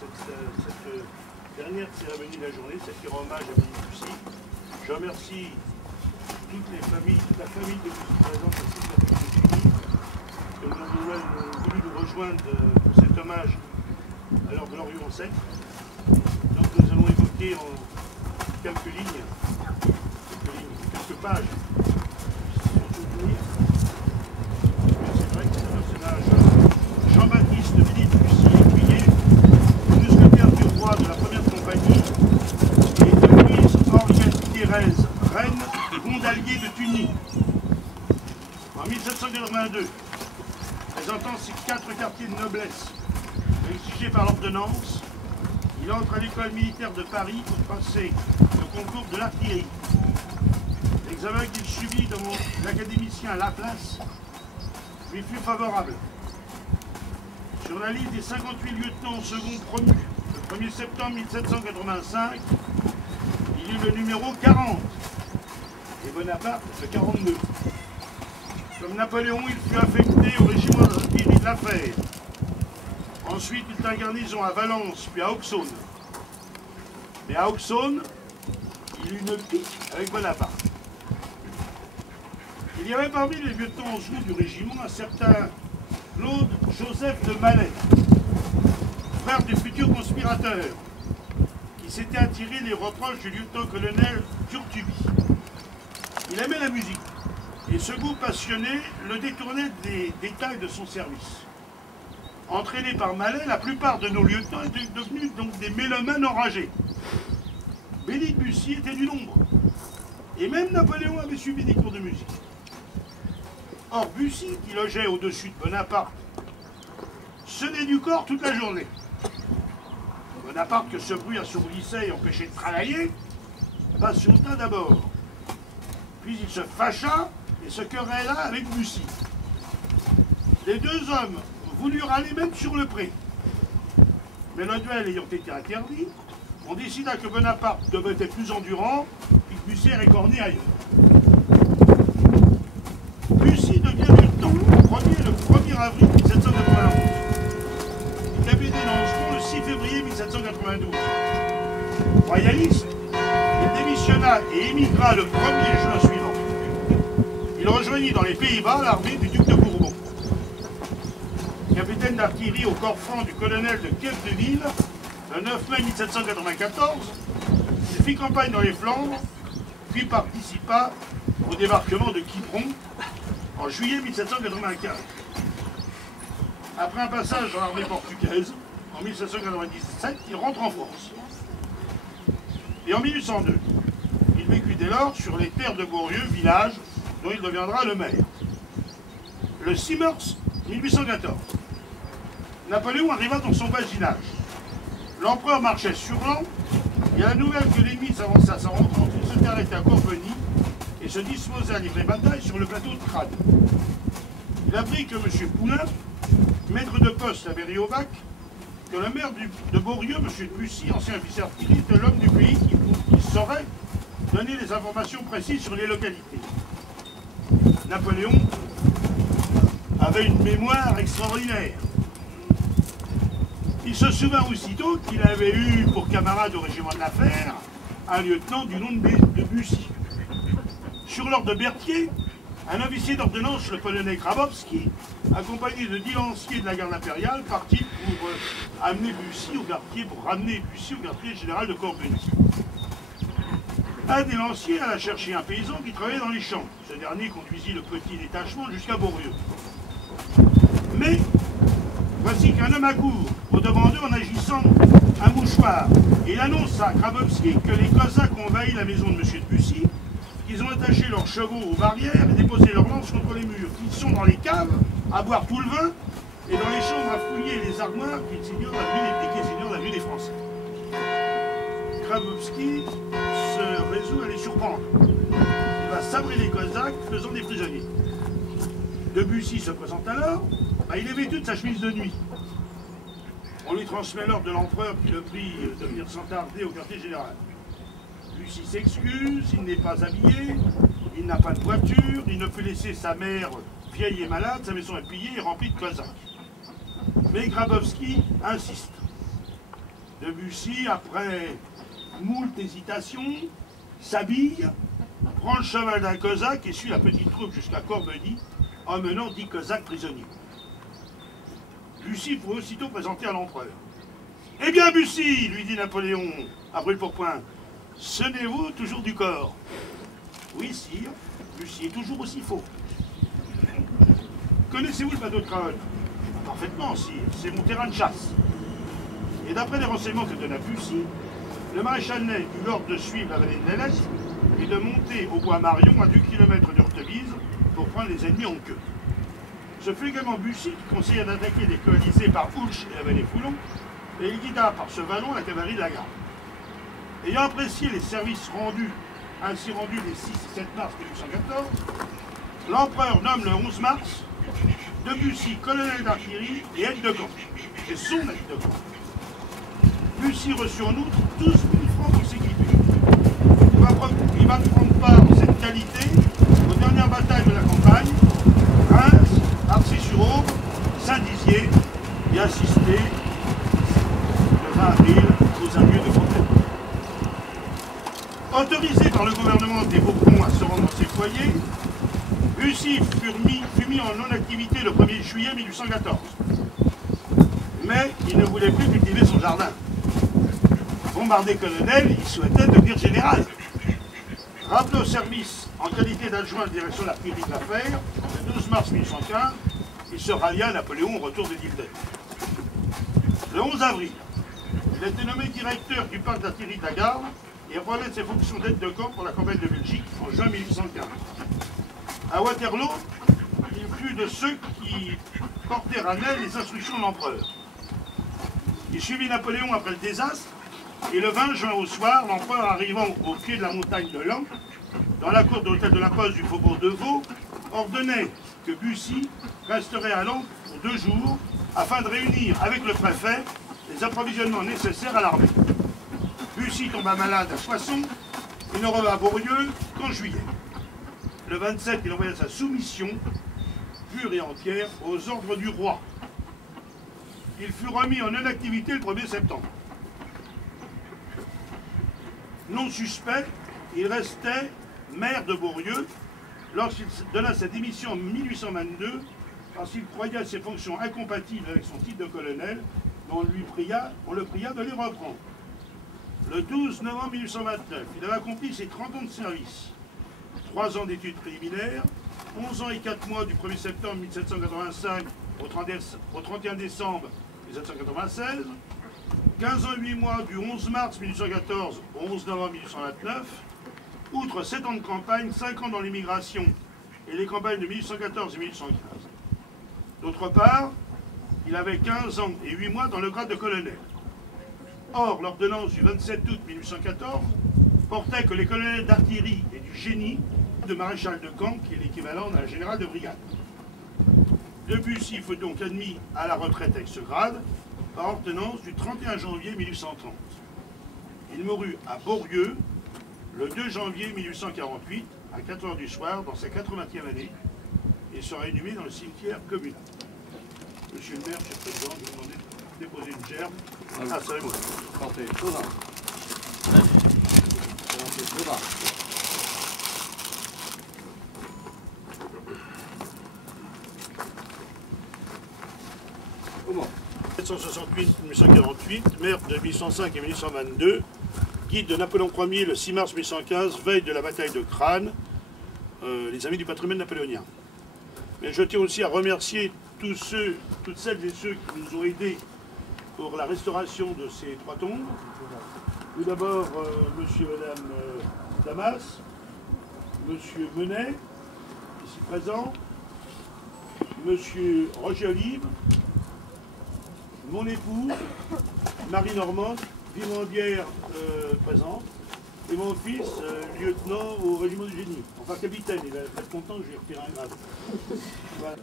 cette dernière cérémonie de la journée, celle qui rend hommage à Debussy. Je remercie toute la famille de Debussy présente à cette famille qui ont voulu nous rejoindre pour cet hommage à leur glorieux ancêtre. Donc nous allons évoquer en quelques lignes, quelques pages. C'est vrai que c'est un personnage Jean-Baptiste Béni Debussy, écuyer, mousquetaire du roi de la première compagnie, et de Louise Henriette Thérèse, reine Gondalier de Tunis. En 1782, présentant ses 4 quartiers de noblesse exigés par l'ordonnance, il entre à l'école militaire de Paris pour passer le concours de l'artillerie. L'examen qu'il subit devant l'académicien Laplace lui fut favorable. Sur la liste des 58 lieutenants au second promus, le 1er septembre 1785, il eut le numéro 40 et Bonaparte le 42. Comme Napoléon, il fut affecté au régiment d'artillerie de la Fère. Ensuite, il tint garnison à Valence, puis à Auxonne. Mais à Auxonne, il eut une pique avec Bonaparte. Il y avait parmi les lieutenants en joue du régiment un certain Claude Joseph de Mallet, frère du futur conspirateur, qui s'était attiré les reproches du lieutenant-colonel Turtubi. Il aimait la musique, et ce goût passionné le détournait des détails de son service. Entraînés par Mallet, la plupart de nos lieutenants étaient devenus donc des mélomanes enragés. Béni Debussy était du nombre, et même Napoléon avait suivi des cours de musique. Or, Bussy, qui logeait au-dessus de Bonaparte, sonnait du corps toute la journée. Bonaparte, que ce bruit assourdissait et empêchait de travailler, patienta d'abord. Puis il se fâcha et se querella avec Bussy. Les deux hommes voulurent aller même sur le pré. Mais le duel ayant été interdit, on décida que Bonaparte devait être plus endurant et que Bussy écorné ailleurs. Bussy devient lieutenant le 1er avril 1791. Il capitaine en second le 6 février 1792. Royaliste, il démissionna et émigra le 1er juin suivant. Il rejoignit dans les Pays-Bas l'armée du duc de Bourbon. Capitaine d'artillerie au corps franc du colonel de Kefdeville, le 9 mai 1794, il fit campagne dans les Flandres, puis participa au débarquement de Quiberon en juillet 1795. Après un passage dans l'armée portugaise, en 1797, il rentre en France. Et en 1802, il vécut dès lors sur les terres de Beaurieux, village dont il deviendra le maire. Le 6 mars 1814, Napoléon arriva dans son voisinage. L'empereur marchait sur l'an, et à la nouvelle que l'ennemi s'avançait à sa rencontre, il s'était arrêté à Corbeny et se disposait à livrer bataille sur le plateau de Crâne. Il apprit que M. Poulain, maître de poste à Berry-au-Bac, que le maire de Beaurieux, M. Bussy, ancien officier d'artillerie, était l'homme du pays qui saurait donner des informations précises sur les localités. Napoléon avait une mémoire extraordinaire. Il se souvint aussitôt qu'il avait eu pour camarade au régiment de la Fère un lieutenant du nom de Bussy. Sur l'ordre de Berthier, un officier d'ordonnance, le polonais Grabowski, accompagné de 10 lanciers de la garde impériale, partit pour ramener Bussy au quartier général de Corbeny. Un des lanciers alla chercher un paysan qui travaillait dans les champs. Ce dernier conduisit le petit détachement jusqu'à Beaurieux. Mais voici qu'un homme accourt au-devant d'eux en agissant un mouchoir. Et il annonce à Grabowski que les Cosaques ont envahi la maison de M. de Bussy, qu'ils ont attaché leurs chevaux aux barrières et déposé leurs lances contre les murs, qu'ils sont dans les caves à boire tout le vin et dans les chambres à fouiller les armoires qu'ils ignorent la vue des Français. Grabowski se résout à les surprendre. Il va sabrer les Cosaques faisant des prisonniers. Debussy se présente alors, il est vêtu de sa chemise de nuit. On lui transmet l'ordre de l'empereur qui le prie de venir sans tarder au quartier général. Bussy s'excuse, il n'est pas habillé, il n'a pas de voiture, il ne peut laisser sa mère vieille et malade, sa maison est pillée et remplie de Cosaques. Mais Grabowski insiste. Debussy, après moult hésitations, s'habille, prend le cheval d'un cosaque et suit la petite troupe jusqu'à Corbeny, emmenant 10 cosaques prisonniers. Bussy faut aussitôt présenter à l'empereur. « Eh bien, Bussy, lui dit Napoléon, à brûle-pourpoint, sonnez-vous toujours du corps ?»« Oui, sire, Bussy est toujours aussi faux. »« Connaissez-vous le bateau de Craonne ?»« Parfaitement, sire, c'est mon terrain de chasse. » Et d'après les renseignements que donna Bussy, le maréchal Ney eut l'ordre de suivre la vallée de l'Ailette et de monter au bois Marion à 2 km d'Hurtebise pour prendre les ennemis en queue. Ce fut également Bussy qui conseilla d'attaquer les coalisés par Houlch et la vallée Foulon, et il guida par ce vallon la cavalerie de la garde. Ayant apprécié les services ainsi rendus les 6 et 7 mars 1814, l'empereur nomme le 11 mars Debussy colonel d'artillerie et aide de camp, et son aide de camp. Bussy reçut en outre 12 000 francs pour s'équiper. Il va prendre part en cette qualité aux dernières batailles de la campagne, Reims, Arcis-sur-Aube, Saint-Dizier, et assister le 20 avril aux adieux de Fontaine. Autorisé par le gouvernement des Bourbons à se rendre dans ses foyers, Bussy fut mis en non-activité le 1er juillet 1814. Mais il ne voulait plus cultiver son jardin. Bombardé colonel, il souhaitait devenir général. Rappelé au service en qualité d'adjoint de direction de l'artillerie de l'affaire, le 12 mars 1815, il se rallia à Napoléon au retour de Dilden. Le 11 avril, il a été nommé directeur du parc d'artillerie de la Garde et relève ses fonctions d'aide de camp pour la campagne de Belgique en juin 1815. À Waterloo, il fut de ceux qui portèrent à Ney les instructions de l'empereur. Il suivit Napoléon après le désastre, et le 20 juin au soir, l'empereur arrivant au pied de la montagne de Lan, dans la cour de l'hôtel de la Poste du faubourg de Vaux, ordonnait que Bussy resterait à Lan pour 2 jours, afin de réunir avec le préfet les approvisionnements nécessaires à l'armée. Bussy tomba malade à Soissons et ne revint à Beaulieu qu'en juillet. Le 27, il envoya sa soumission, pure et entière, aux ordres du roi. Il fut remis en non-activité le 1er septembre. Non suspect, il restait maire de Beaulieu lorsqu'il donna sa démission en 1822 parce qu'il croyait à ses fonctions incompatibles avec son titre de colonel, mais on le pria de les reprendre. Le 12 novembre 1829, il avait accompli ses 30 ans de service, 3 ans d'études préliminaires, 11 ans et 4 mois du 1er septembre 1785 au 31 décembre 1796, 15 ans et 8 mois du 11 mars 1814 au 11 novembre 1829, outre 7 ans de campagne, 5 ans dans l'immigration et les campagnes de 1814 et 1815. D'autre part, il avait 15 ans et 8 mois dans le grade de colonel. Or, l'ordonnance du 27 août 1814 portait que les colonels d'artillerie et du génie de maréchal de camp, qui est l'équivalent d'un général de brigade. Debussy fut donc admis à la retraite avec ce grade par ordonnance du 31 janvier 1830. Il mourut à Beaulieu le 2 janvier 1848 à 4 h du soir dans sa 80e année et sera inhumé dans le cimetière communal. Monsieur le maire, chef président, je vous demande de déposer une gerbe. Ah, c'est moi. Parfait. Tout va. Tout va. Comment 1768-1848, maire de 1805 et 1822, guide de Napoléon Ier le 6 mars 1815, veille de la bataille de Crâne, les amis du patrimoine napoléonien. Mais je tiens aussi à remercier toutes celles et ceux qui nous ont aidés pour la restauration de ces 3 tombes. Tout d'abord, monsieur et madame Damas, monsieur Menet, ici présent, monsieur Roger Olive, mon époux, Marie Normande, vivandière présente, et mon fils, lieutenant au régiment du génie, enfin capitaine, il va être content que je lui retire un grade. Voilà.